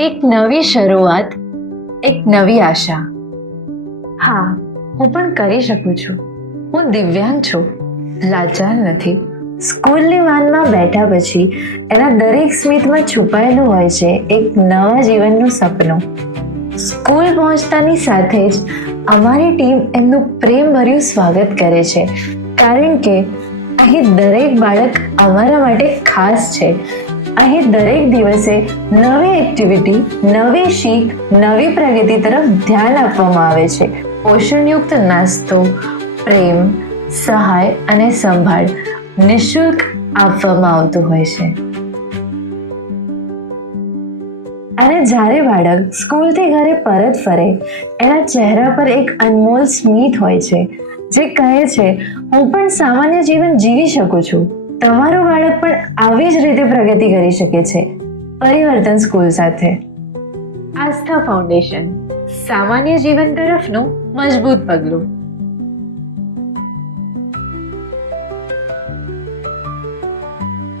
એક નવી શરૂઆત, એક નવી આશા. હા, હું પણ કરી શકું છું. હું દિવ્યાંગ છું, લાચાર નથી. સ્કૂલની વાનમાં બેઠા પછી એના દરેક સ્મિતમાં છુપાયેલું હોય છે એક નવા જીવનનું સપનું. સ્કૂલ પહોંચતાની સાથે જ અમારી ટીમ એમનું પ્રેમભર્યું સ્વાગત કરે છે, કારણ કે અહીં દરેક બાળક અમારા માટે ખાસ છે. અહીં દરેક દિવસે નવી એક્ટિવિટી, નવી શીખ, નવી પ્રગતિ તરફ ધ્યાન આપવામાં આવે છે. પોષણયુક્ત નાસ્તો, પ્રેમ, સહાય અને સંભાળ નિઃશુલ્ક આપવામાં આવતું હોય છે. અને જ્યારે બાળક સ્કૂલથી ઘરે પરત ફરે, એના ચહેરા પર એક અનમોલ સ્મિત હોય છે, જે કહે છે, હું પણ સામાન્ય જીવન જીવી શકું છું. તમારું બાળક પણ આવી જ રીતે પ્રગતિ કરી શકે છે. પરિવર્તન સ્કૂલ સાથે. આસ્થા ફાઉન્ડેશન, સામાન્ય જીવન તરફનું મજબૂત પગલું.